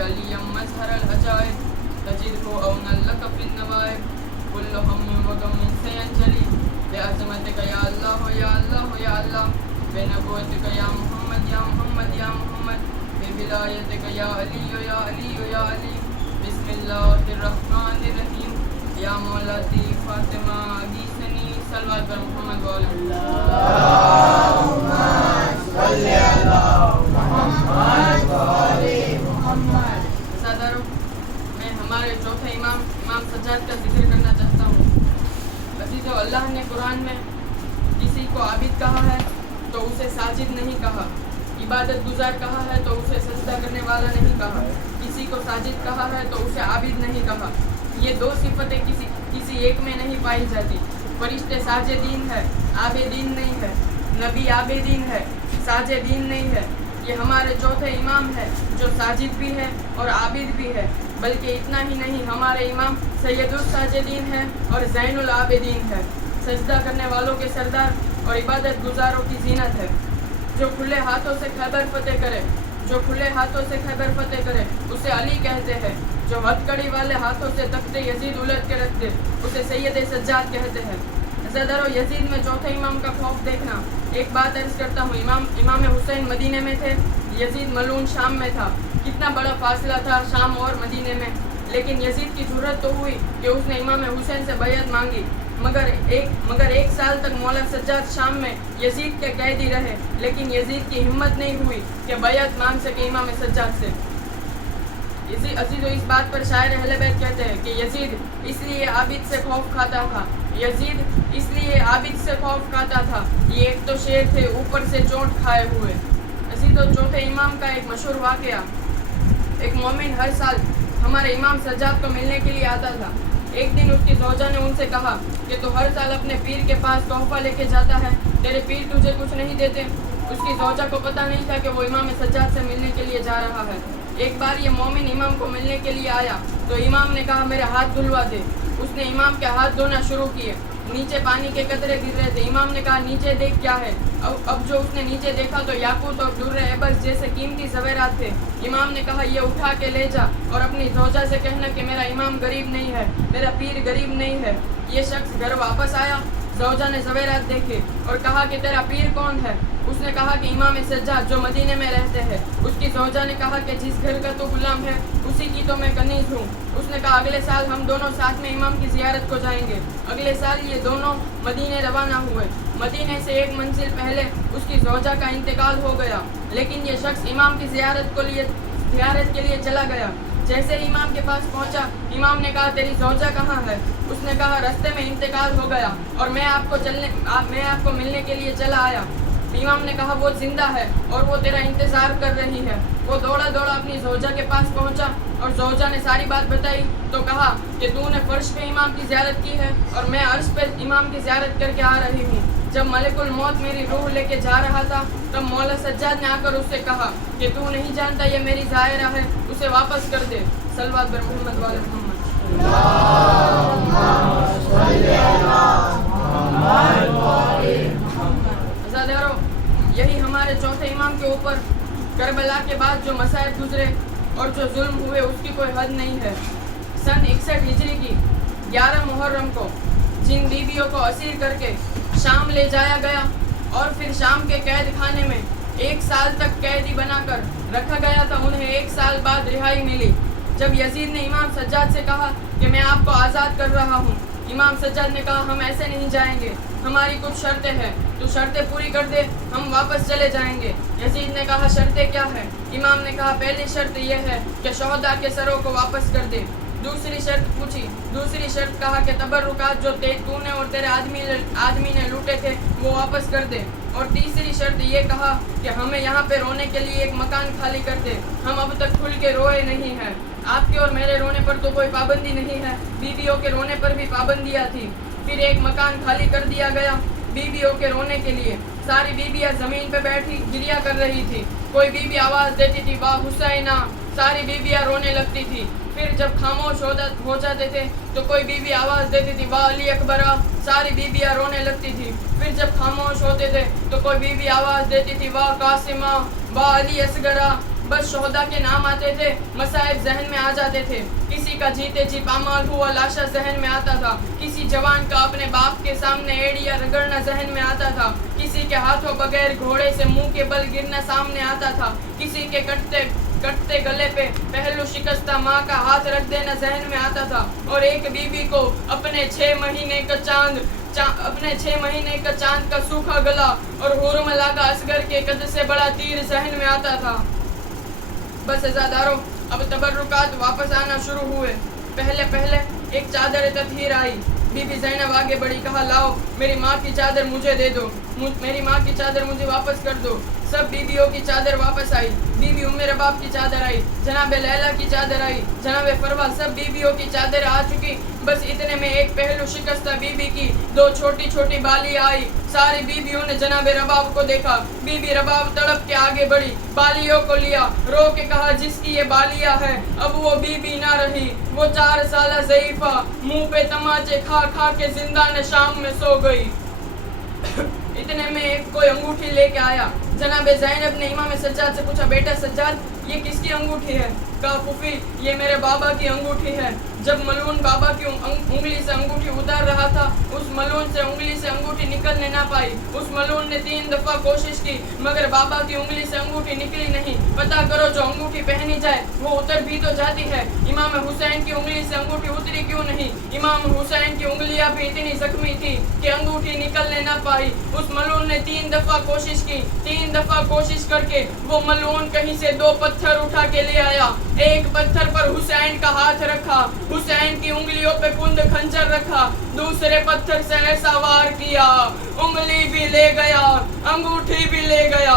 عليا مظهر العجائب تجده أونا لك في النوائب كل هم وغم سينجلي بعظمتك يا الله يا الله يا الله بنبوتك يا محمد يا محمد يا محمد بولايتك يا علي يا علي يا علي بسم الله الرحمن الرحيم يا مولاتي فاطمة أغيثني صلوات بر محمد وعلى اللهم صل على محمد وعلى محمد. سادارو میں ہمارے چوتھے امام سجاد کا ذکر کرنا چاہتا ہوں. عزیزو، اللہ نے قرآن میں کسی کو عابد کہا ہے تو اسے ساجد نہیں کہا، عبادت گزار کہا ہے تو اسے سجدہ کرنے والا نہیں کہا، کسی کو ساجد کہا ہے تو اسے عابد نہیں کہا. یہ دو صفتیں کسی ایک میں نہیں پائی جاتی. فرشتے ساجدین ہے، عابدین نہیں ہے. نبی عابدین ہے، ساجدین نہیں ہے. یہ ہمارے چوتھے امام ہے جو ساجد بھی ہے اور عابد بھی ہے. بلکہ اتنا ہی نہیں، ہمارے امام سید الساجدین ہے اور زین العابدین ہے، سجدہ کرنے والوں کے سردار اور عبادت گزاروں کی زینت ہے. جو کھلے ہاتھوں سے خیبر فتح کرے، جو کھلے ہاتھوں سے خیبر فتح کرے اسے علی کہتے ہیں. جو ہتھ کڑی والے ہاتھوں سے تخت یزید الٹ کے رکھ دے اسے سید سجاد کہتے ہیں. زدر و یزید میں چوتھے امام کا خوف دیکھنا. ایک بات عرض کرتا ہوں، امام حسین مدینے میں تھے، یزید ملعون شام میں تھا. کتنا بڑا فاصلہ تھا شام اور مدینے میں، لیکن یزید کی جرأت تو ہوئی کہ اس نے امام حسین سے بیعت مانگی. مگر ایک سال تک مولا سجاد شام میں یزید کے قیدی رہے، لیکن یزید کی ہمت نہیں ہوئی کہ بیعت مانگ سکے امام سجاد سے. عزیزو، اس بات پر شاعر اہل بیت کہتے ہیں کہ یزید اس لیے عابد سے خوف کھاتا تھا، یزید اس لیے عابد سے خوف کھاتا تھا. یہ ایک تو شیر تھے اوپر سے چونٹ کھائے ہوئے. عزیزو، چوتھے امام کا ایک مشہور واقعہ. ایک مومن ہر سال ہمارے امام سجاد کو ملنے کے لیے آتا تھا. ایک دن اس کی زوجہ نے ان سے کہا کہ تو ہر سال اپنے پیر کے پاس تحفہ لے کے جاتا ہے، تیرے پیر تجھے کچھ نہیں دیتے. اس کی زوجہ کو پتہ نہیں تھا کہ وہ امام سجاد سے ملنے کے لیے جا رہا ہے. ایک بار یہ مومن امام کو ملنے کے لیے آیا تو امام نے کہا میرے ہاتھ دھلوا دے. اس نے امام کے ہاتھ دھونا شروع کیے. نیچے پانی کے قطرے گر رہے تھے. امام نے کہا نیچے دیکھ کیا ہے. اب جو اس نے نیچے دیکھا تو یاقوت اور در ابرز جیسے قیمتی زیورات تھے. امام نے کہا یہ اٹھا کے لے جا اور اپنی زوجہ سے کہنا کہ میرا امام غریب نہیں ہے، میرا پیر غریب نہیں ہے. یہ شخص گھر واپس آیا. زوجہ نے زیورات دیکھے اور کہا کہ تیرا پیر کون ہے؟ اس نے کہا کہ امام سجاد جو مدینے میں رہتے ہیں. اس کی زوجہ نے کہا کہ جس گھر کا تو غلام ہے اسی کی تو میں کنیز ہوں. اس نے کہا اگلے سال ہم دونوں ساتھ میں امام کی زیارت کو جائیں گے. اگلے سال یہ دونوں مدینے روانہ ہوئے. مدینے سے ایک منزل پہلے اس کی زوجہ کا انتقال ہو گیا، لیکن یہ شخص امام کی زیارت کے لیے چلا گیا. جیسے ہی امام کے پاس پہنچا امام نے کہا تیری زوجہ کہاں ہے؟ اس نے کہا رستے میں انتقال ہو گیا اور میں آپ کو ملنے کے لیے چلا آیا. امام نے کہا وہ زندہ ہے اور وہ تیرا انتظار کر رہی ہے. وہ دوڑا اپنی زوجہ کے پاس پہنچا اور زوجہ نے ساری بات بتائی تو کہا کہ تو نے فرش پہ امام کی زیارت کی ہے اور میں عرش پہ امام کی زیارت کر کے آ رہی ہوں. جب ملک الموت میری روح لے کے جا رہا تھا تب مولا سجاد نے آ کر اس سے کہا کہ تو نہیں جانتا یہ میری ظاہرہ ہے، اسے واپس کر دے. صلوات بر محمد وعلی محمد. عزادارو، یہی ہمارے چوتھے امام کے اوپر کربلا کے بعد جو مصائب گزرے اور جو ظلم ہوئے اس کی کوئی حد نہیں ہے. سن 61 ہجری کی 11 محرم کو جن بیویوں کو اسیر کر کے شام لے جایا گیا اور پھر شام کے قید خانے میں 1 سال تک قیدی بنا کر رکھا گیا تھا، انہیں 1 سال بعد رہائی ملی. جب یزید نے امام سجاد سے کہا کہ میں آپ کو آزاد کر رہا ہوں، امام سجاد نے کہا ہم ایسے نہیں جائیں گے، ہماری کچھ شرطیں ہیں، تو شرطیں پوری کر دے ہم واپس چلے جائیں گے. یزید نے کہا شرطیں کیا ہیں؟ امام نے کہا پہلی شرط یہ ہے کہ شہداء کے سروں کو واپس کر دے. دوسری شرط پوچھی، دوسری شرط کہا کہ تبرکات جو تو نے اور تیرے آدمی نے لوٹے تھے وہ واپس کر دے. اور تیسری شرط یہ کہا کہ ہمیں یہاں پہ رونے کے لیے ایک مکان خالی کر دے، ہم اب تک کھل کے روئے نہیں ہیں. آپ کے اور میرے رونے پر تو کوئی پابندی نہیں ہے، بیویوں کے رونے پر بھی پابندیاں تھی. پھر ایک مکان خالی کر دیا گیا بیویوں کے رونے کے لیے. ساری بیویاں زمین پہ بیٹھی گریا کر رہی تھی. کوئی بیوی آواز دیتی تھی واہ حسینہ، ساری بیویاں رونے لگتی تھی. پھر جب خاموش ہو جاتے تھے تو کوئی بیوی آواز دیتی تھی واہ علی اکبرہ، ساری بیویاں رونے لگتی تھی. پھر جب خاموش ہوتے تھے تو کوئی بیوی آواز دیتی تھی واہ قاسمہ، واہ علی اصغرہ، बस शोहदा के नाम आते थे, मसाइब जहन में आ जाते थे। किसी का जीते जी पामाल हुआ लाशा जहन में आता था, किसी जवान का अपने बाप के सामने एड़िया रगड़ना जहन में आता था, किसी के हाथों बगैर घोड़े से मुंह के बल गिरना सामने आता था, किसी के कटते गले पे पहलू शिकस्ता माँ का हाथ रख देना जहन में आता था, और एक बीबी को अपने 6 महीने का चांद का सूखा गला और हुरमला का असगर के कद से बड़ा तीर जहन में आता था। बस अज़ादारों, अब तबर्रुकात वापस आना शुरू हुए। पहले एक चादर तत्हीर आई। बीबी ज़ैनब आगे बढ़ी, कहा लाओ मेरी माँ की चादर मुझे दे दो, मेरी माँ की चादर मुझे वापस कर दो। सब बीबियों की चादर वापस आई। बीबी उम्मे रबाब की चादर आई, जनाब लैला की चादर आई, जनाब फरवा, सब बीबियों की चादर आ चुकी। बस इतने में एक पहलू शिकस्ता बीबी की 2 छोटी छोटी बालियाँ आई। सारी बीबियों ने जनाब रबाब को देखा। बीबी रबाब तड़प के आगे बढ़ी, बालियों को लिया, रो के कहा जिसकी ये बालियाँ है अब वो बीबी ना रही, वो 4 साल ज़ईफ़ा मुंह पे तमाचे खा खा के जिंदान शाम में सो गई। इतने में एक कोई अंगूठी लेके आया। जनाब ज़ैनब ने इमाम सज्जाद से पूछा, बेटा सज्जाद ये किसकी अंगूठी है? कहा फूफी ये मेरे बाबा की अंगूठी है। जब मलून बाबा की उंगली से अंगूठी उतार रहा था, उस मलून से उंगली से अंगूठी निकलने ना पाई। उस मलून ने 3 दफा कोशिश की मगर बाबा की उंगली से अंगूठी निकली नहीं। पता करो जो अंगूठी पहनी जाए वो उतर भी तो जाती है। इमाम हुसैन की उंगली से अंगूठी उतरी क्यों नहीं? इमाम हुसैन की उंगलियां भी इतनी जख्मी थी कि अंगूठी निकलने ना पाई। उस मलून ने 3 दफा कोशिश की। 3 दफा कोशिश करके वो मलून कहीं से 2 पत्थर उठा के ले आया। एक पत्थर पर हुसैन का हाथ रखा, हुसैन की उंगलियों पे कुंद खंजर रखा, दूसरे पत्थर से ऐसा वार किया, उंगली भी ले गया, अंगूठी भी ले गया।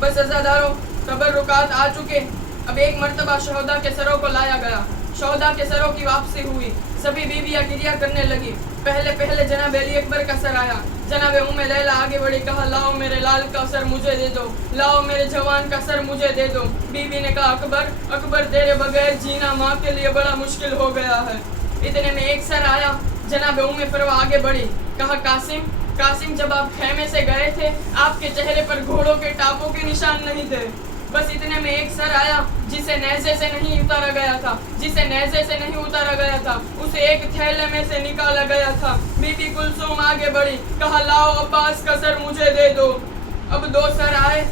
बस अज़ादारों, तबर्रुकात आ चुके। अब एक मर्तबा शोहदा के सरों को लाया गया। शोहदा के सरों की वापसी हुई। सभी बीवियां गिरिया करने लगी। पहले जनाब अली अकबर का सर आया। जनाब उम्मे लैला आगे बढ़ी, कहा लाओ मेरे लाल का सर मुझे दे दो, लाओ मेरे जवान का सर मुझे दे दो। बीबी ने कहा अकबर तेरे बगैर जीना माँ के लिए बड़ा मुश्किल हो गया है। इतने में एक सर आया। जनाब उम्मे फरवा आगे बढ़ी, कहा कासिम जब आप खेमे से गए थे आपके चेहरे पर घोड़ों के टापों के निशान नहीं थे। बस इतने में एक सर आया जिसे नेज़े से नहीं उतारा गया था, उसे एक थैले में से निकाला गया था। बीबी कुलसूम आगे बढ़ी, कहा लाओ अब्बास का सर मुझे दे दो। अब 2 सर आए।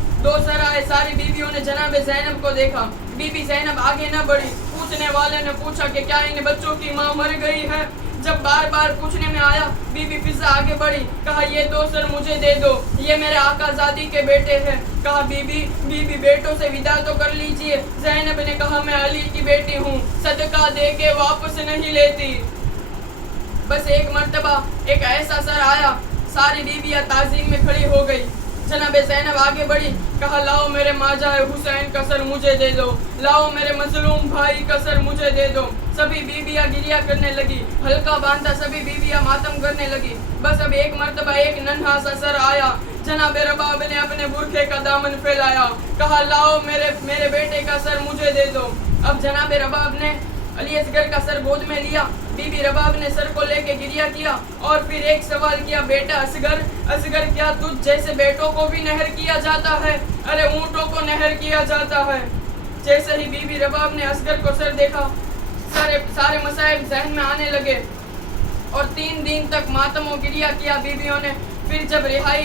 सारी बीबियों ने जनाब ज़ैनब को देखा। बीबी ज़ैनब आगे न बढ़ी। पूछने वाले ने पूछा कि क्या इन बच्चों की माँ मर गई है? जब बार पूछने में आया, बीबी फिजा आगे बढ़ी, कहा ये 2 सर मुझे दे दो, ये मेरे आकाज़ादी के बेटे हैं। कहा बीबी बेटों से विदा तो कर लीजिए। ज़ैनब ने कहा मैं अली की बेटी हूँ, सदका दे के वापस नहीं लेती। बस एक मर्तबा एक ऐसा सर आया, सारी बीबियाँ ताज़ीम में खड़ी हो गई। जनाब ज़ैनब आगे बढ़ी, कहा लाओ मेरे माजाए हुसैन का सर मुझे दे दो, लाओ मेरे मजलूम भाई का सर मुझे दे दो। सभी बीबियाँ गिरिया करने लगी। हल्का बांधा सभी बीबियाँ मातम करने लगी। बस अब एक मर्तबा एक नन्हा सा सर आया। जनाब रबाब ने अपने बुरखे का दामन फैलाया, कहा लाओ मेरे बेटे का सर मुझे दे दो। अब जनाब रबाब ने अली असगर का सर गोद में लिया। बीबी रबाब ने सर को लेके गिरिया किया और फिर एक सवाल किया, बेटा असगर क्या तुझ जैसे बेटों को भी नहर किया जाता है? अरे ऊँटों को नहर किया जाता है। जैसे ही बीबी रबाब ने असगर को सर देखा, सारे मसाइब जहन में आने लगे और 3 दिन तक मातम गिरिया किया बीबियों ने। फिर जब रिहाई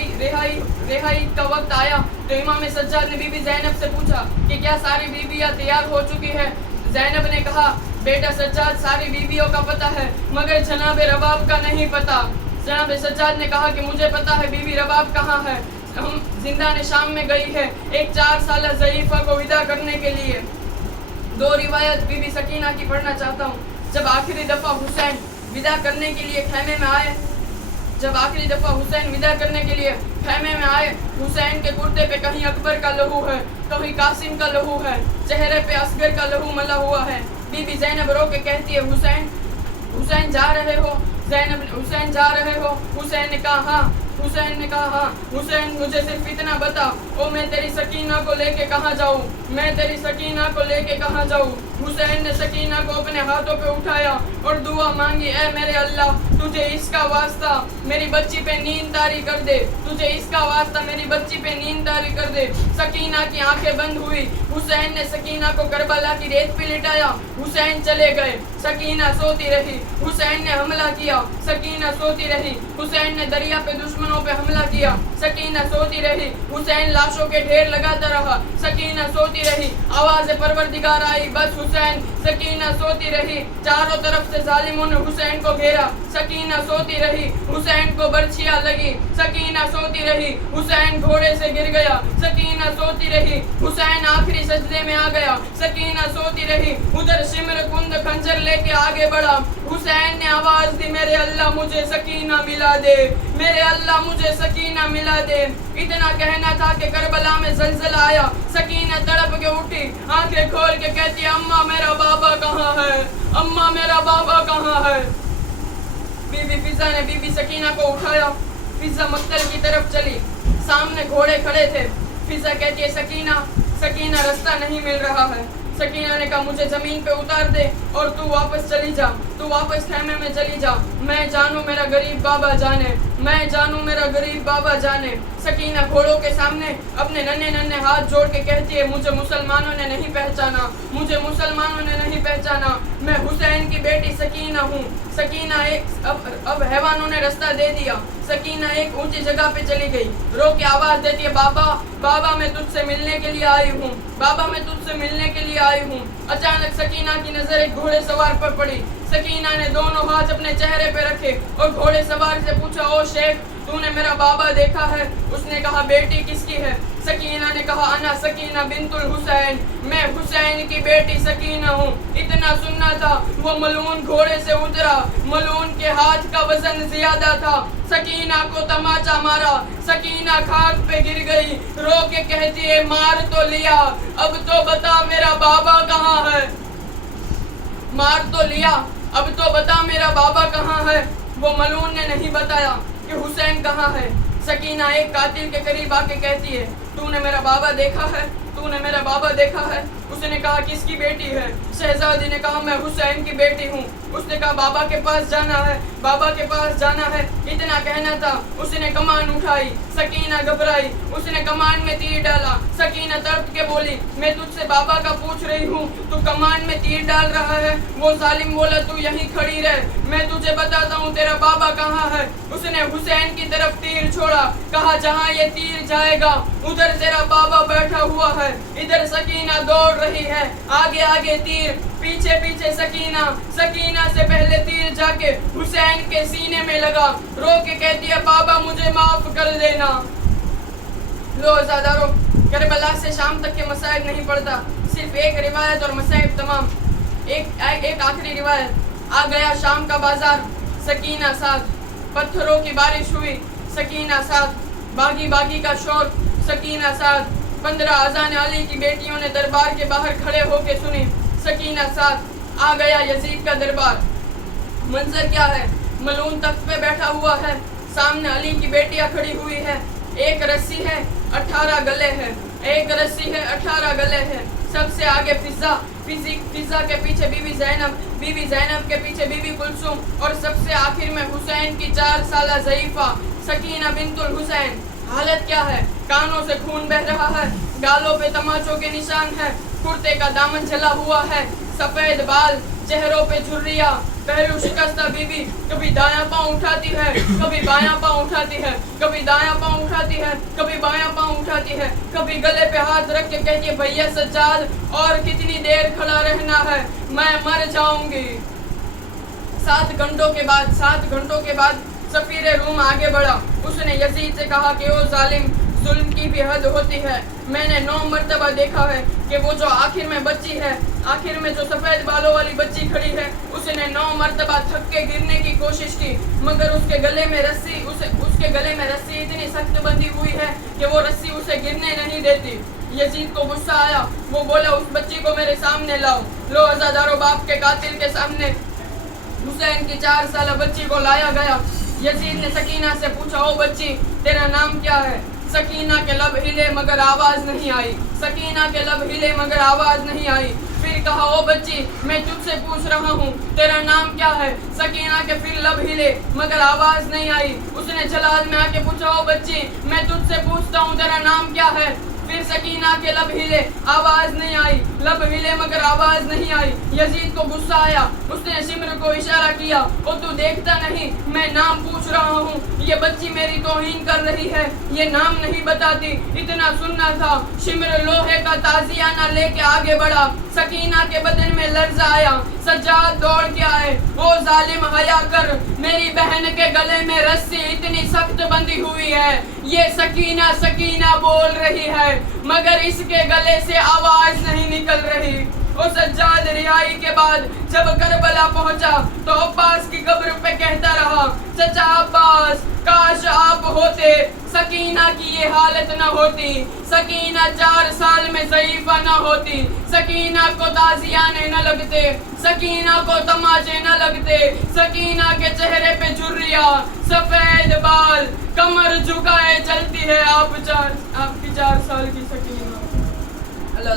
का वक्त आया तो इमाम सज्जाद ने बीबी ज़ैनब से पूछा कि क्या सारी बीबियाँ तैयार हो चुकी है? ज़ैनब ने कहा, बेटा सज्जाद सारी बीबियों का पता है मगर जनाब रबाब का नहीं पता। जनाब सज्जाद ने कहा कि मुझे पता है बीबी रबाब कहाँ है, हम जिंदान शाम में गई है एक 4 साल ज़ईफ़ा को विदा करने के लिए। 2 रिवायत बीबी सकीना की पढ़ना चाहता हूँ। जब आखिरी दफ़ा हुसैन विदा करने के लिए खेमे में आए, हुसैन के कुर्ते पे कहीं अकबर का लहू है, कहीं कासिम का लहू है, चेहरे पे असगर का लहू मला हुआ है। बीबी ज़ैनब रो के कहती है, हुसैन जा रहे हो? हुसैन ने कहा हाँ। हुसैन ने कहा हाँ। हुसैन मुझे सिर्फ इतना बता, ओ मैं तेरी सकीना को लेके कहाँ जाऊँ, मैं तेरी सकीना को लेके कहाँ जाऊँ। हुसैन ने सकीना को अपने हाथों पे उठाया और दुआ मांगी, ऐ मेरे अल्लाह तुझे इसका वास्ता मेरी बच्ची पे नींद तारी कर दे, तुझे इसका वास्ता मेरी बच्ची पे नींद तारी कर दे। सकीना की आंखें बंद हुई। हुसैन ने सकीना को करबला की रेत पे लिटाया। हुसैन चले गए, सकीना सोती रही। हुसैन ने हमला किया, सकीना सोती रही। हुसैन ने दरिया पे दुश्मनों पे हमला किया, सकीना सोती रही। हुसैन लाशों के ढेर लगाता रहा, सकीना सोती रही। आवाज़ परवरदिगार आई, बस हुसैन। सकीना सोती रही। चारों तरफ से जालिमों ने हुसैन को घेरा, सकीना सोती रही। हुसैन को बर्छियां लगी, सकीना सोती रही। हुसैन घोड़े से गिर गया, सकीना सोती रही। हुसैन आखिरी सजदे में आ गया, सकीना सोती रही। उधर शिमर कुंद खंजर लेके आगे बढ़ा। हुसैन ने आवाज दी, मेरे अल्लाह मुझे सकीना मिला दे, मेरे अल्लाह मुझे सकीना मिला दे। इतना कहना था कि करबला में जलजला आया। सकीना तड़प के उठी, आंखें खोल के कहती, अम्मा मेरा बाबा कहाँ है, अम्मा मेरा बाबा कहाँ है। बीबी फिजा ने बीबी सकीना को उठाया। फिजा मक्तल की तरफ चली, सामने घोड़े खड़े थे। फिजा कहती है, सकीना सकीना रास्ता नहीं मिल रहा है। सकीना ने कहा, मुझे जमीन पे उतार दे और तू वापस चली जा, तू वापस खेमे में चली जा। मैं जानू मेरा गरीब बाबा जाने, मैं जानू मेरा गरीब बाबा जाने। सकीना घोड़ों के सामने अपने नन्हे नन्हे हाथ जोड़ के कहती है, मुझे मुसलमानों ने नहीं पहचाना, मुझे मुसलमानों ने नहीं पहचाना। मैं हुसैन की बेटी सकीना हूँ। सकीना अब हैवानों ने रास्ता दे दिया। सकीना एक ऊंची जगह पे चली गई, रो के आवाज देती है, बाबा बाबा मैं तुझसे मिलने के लिए आई हूँ, बाबा मैं तुझसे मिलने के लिए आई हूँ। अचानक सकीना की नजर एक घोड़े सवार पर पड़ी। सकीना ने दोनों हाथ अपने चेहरे पे रखे और घोड़े सवार से पूछा, ओ शेख तूने मेरा बाबा देखा है? उसने कहा, बेटी किसकी है? सकीना ने कहा, अना सकीना बिंतुल हुसैन, मैं हुसैन की बेटी सकीना हूँ। इतना सुनना था, वो मलून घोड़े से उतरा। मलून के हाथ का वजन ज्यादा था। सकीना को तमाचा मारा, सकीना खाक पे गिर गई। रो के कहती है, मार तो लिया, अब तो बता मेरा बाबा कहाँ है। मार तो लिया, अब तो बता मेरा बाबा कहाँ है। वो मलून ने नहीं बताया कि हुसैन कहाँ है। सकीना एक कातिल के करीब आके कहती है, तूने मेरा बाबा देखा है, तूने मेरा बाबा देखा है? उसने कहा, किसकी बेटी है? शहजादी ने कहा, मैं हुसैन की बेटी हूँ। उसने कहा, बाबा के पास जाना है, बाबा के पास जाना है। इतना कहना था, उसने कमान उठाई। सकीना घबराई, उसने कमान में तीर डाला। सकीना तड़प के बोली, मैं तुझसे बाबा का पूछ रही हूँ, तू कमान में तीर डाल रहा है। वो जालिम बोला, तू यहीं खड़ी रह, मैं तुझे बताता हूँ तेरा बाबा कहाँ है। उसने हुसैन की तरफ तीर छोड़ा, कहा, जहाँ ये तीर जाएगा उधर तेरा बाबा बैठा हुआ है। इधर सकीना दौड़ रही है, आगे आगे तीर, पीछे पीछे सकीना। सकीना से पहले तीर जाके हुसैन के सीने में लगा। रो के कहती है, बाबा मुझे माफ कर देना। रोज़ादारों, करबला से शाम तक के मसाइब नहीं पड़ता, सिर्फ एक रिवायत और मसाइब तमाम। एक आखिरी रिवायत। आ गया शाम का बाजार, सकीना साथ, पत्थरों की बारिश हुई, सकीना साथ, बागी बागी का शोर, सकीना साथ। 15 अजान अली की बेटियों ने दरबार के बाहर खड़े होके सुनी, सकीना साथ। आ गया यजीद का दरबार। मंजर क्या है? मलून तख्त पे बैठा हुआ है, सामने अली की बेटियां खड़ी हुई है। एक रस्सी है, 18 गले हैं, एक रस्सी है, 18 गले हैं। सबसे आगे फिजा के पीछे बीवी जैनब के पीछे बीवी कुलसुम और सबसे आखिर में हुसैन की 4 साला ज़ईफ़ा सकीना बिंतुल हुसैन। हालत क्या है? कानों से खून बह रहा है, गालों पे तमाचों के निशान है, कुर्ते का दामन जला हुआ है, सफेद बाल, चेहरों पे झुर्रियां, पहलू शिकस्ता बीवी कभी दायां पांव उठाती है, कभी बायां पांव उठाती है, कभी दायां पांव उठाती है, कभी बायां पांव उठाती है, कभी गले पे हाथ रख के कहती है, भैया सज्जाद और कितनी देर खड़ा रहना है, मैं मर जाऊंगी। 7 घंटों के बाद सफीर रूम आगे बढ़ा। उसने यजीद से कहा कि ओ जालिम, जुल्म की भी हद होती है। मैंने 9 मरतबा देखा है कि वो जो आखिर में बच्ची है, आखिर में जो सफ़ेद बालों वाली बच्ची खड़ी है, उसने 9 मरतबा थक के गिरने की कोशिश की, मगर उसके गले में रस्सी इतनी सख्त बंधी हुई है कि वो रस्सी उसे गिरने नहीं देती। यजीद को गुस्सा आया, वो बोला, उस बच्ची को मेरे सामने लाओ। लो अज़ादारों, बाप के कातिल के सामने हुसैन की 4 साला बच्ची को लाया गया। यजीद ने सकीना से पूछा, ओ बच्ची तेरा नाम क्या है? सकीना के लब हिले मगर आवाज नहीं आई। सकीना के लब हिले मगर आवाज नहीं आई। फिर कहा, ओ बच्ची मैं तुझसे पूछ रहा हूँ तेरा नाम क्या है? सकीना के फिर लब हिले मगर आवाज नहीं आई। उसने जलाल में आके पूछा, ओ बच्ची मैं तुझसे पूछता हूँ तेरा नाम क्या है? फिर सकीना के लब हिले, आवाज नहीं आई। लब हिले मगर आवाज नहीं आई। यजीद को गुस्सा आया। उसने शिमर को इशारा किया, ओ तू देखता नहीं मैं नाम पूछ रहा हूँ, ये बच्ची मेरी तौहीन कर रही है, ये नाम नहीं बताती। इतना सुनना था। शिमर लोहे का ताजियाना लेके आगे बढ़ा। सकीना के बदन में लर्जा आया। सज्जाद दौड़ के आए, ओ जालिम हया कर, मेरी बहन के गले में रस्सी इतनी सख्त बंधी हुई है, ये सकीना सकीना बोल रही है मगर इसके गले से आवाज नहीं निकल रही। वो सज्जाद रिहाई के बाद जब करबला पहुंचा तो अब्बास की कब्र पे कहता रहा, चचा अब्बास काश आप होते, सकीना की ये हालत न होती, सकीना 4 साल में ज़ईफ़ा न होती, सकीना को ताज़ियाने न लगते, सकीना को तमाचे न लगते, सकीना के चेहरे पे झुर्रिया, सफेद बाल, कमर झुकाए चलती है आपकी 4 साल की सकीना। अल्लाह